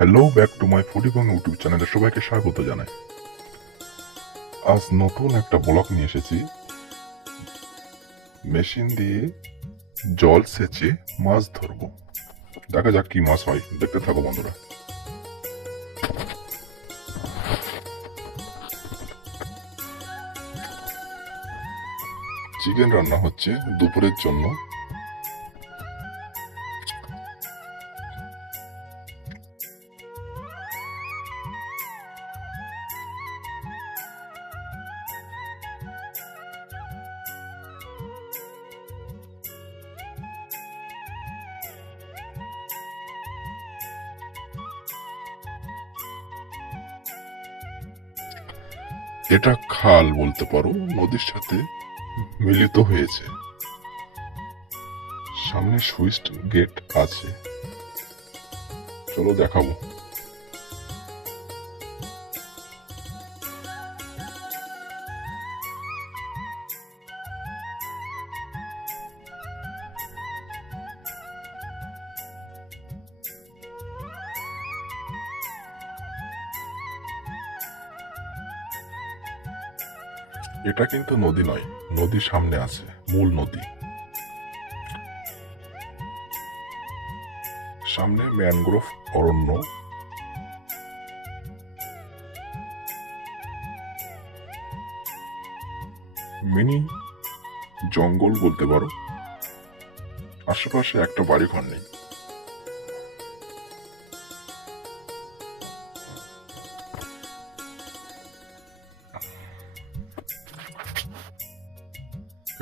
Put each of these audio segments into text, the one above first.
Hello back to my ফুডিকং YouTube চ্যানেলে সবাইকে স্বাগত জানাই। আজ নতুন একটা ব্লগ নিয়ে এসেছি। মেশিন দিয়ে জল সেচে মাছ ধরবো। দেখা যাক কি মাছ হয়, দেখতে থাকো বন্ধুরা। চিকেন রান্না হচ্ছে দুপুরের জন্য। এটা খাল বলতে পারো, নদীর সাথে মিলিত হয়েছে। সামনে সুইচ গেট আছে, চলো দেখাবো। এটা কিন্তু নদী নয়, নদী সামনে আছে, মূল নদী। সামনে ম্যানগ্রোভ অরণ্য, মিনি জঙ্গল বলতে পারো। আশেপাশে একটা বাড়ি ঘর নেই।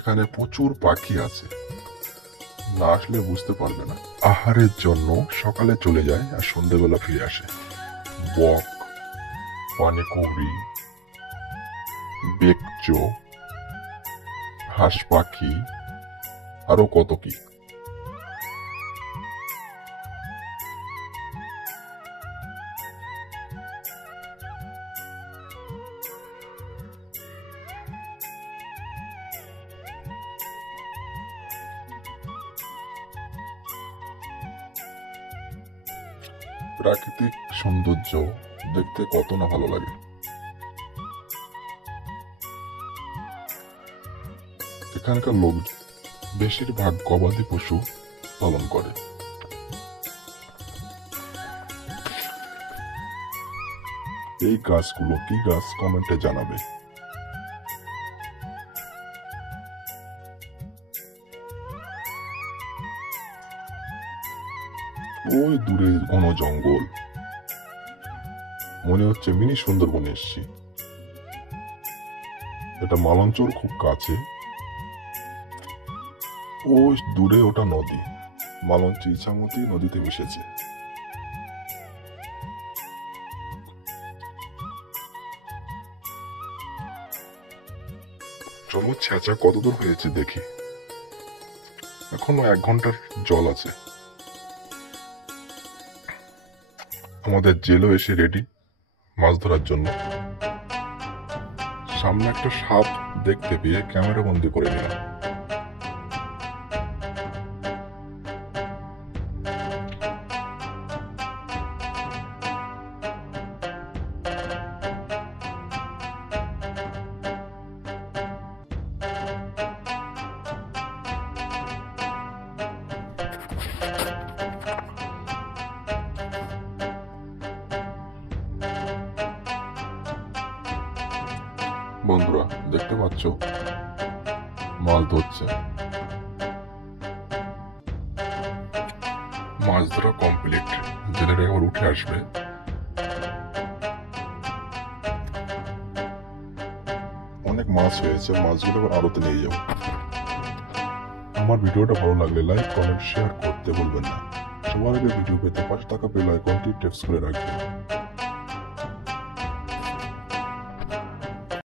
এখানে প্রচুর পাখি আছে, না আসলে বুঝতে পারবে না। আহারের জন্য সকালে চলে যায় আর সন্ধ্যেবেলা ফিরে আসে। বক, পানিকৌড়ি, বেকচো, হাঁস পাখি, আরো কত কি। প্রাকৃতিক সৌন্দর্য দেখতে কত না ভালো লাগে। এখানকার লোক বেশিরভাগ গবাদি পশু পালন করে। এই গাছগুলো কি গাছ কমেন্টে জানাবে। ওই দূরে ঘন জঙ্গল, মনে হচ্ছে মিনি সুন্দরবনে এসছি। এটা মালঞ্চর খুব কাছে। ওই দূরে ওটা নদী, মালঞ্চ ইছামতি নদীতে মিশেছে। চলো ছেঁচা কতদূর হয়েছে দেখি। এখনো 1 ঘন্টার জল আছে। আমাদের জেলও এসে রেডি মাছ ধরার জন্য। সামনে একটা সাপ দেখতে পেয়ে ক্যামেরা বন্দি করে নিলাম। বন্ধুরা দেখতে পাচ্ছ মাছ ধরছে। মাছ ধরা কমপ্লিট, জেলেরা এবার উঠে আসবে। অনেক মাছ হয়েছে, মাছগুলো এবার আড়তে নিয়ে যাবো। আমার ভিডিওটা ভালো লাগলে লাইক, কমেন্ট, শেয়ার করতে ভুলবেন না। সবার আগে ভিডিও পেতে পাশে থাকা বেল আইকনটি প্রেস করে রাখবেন।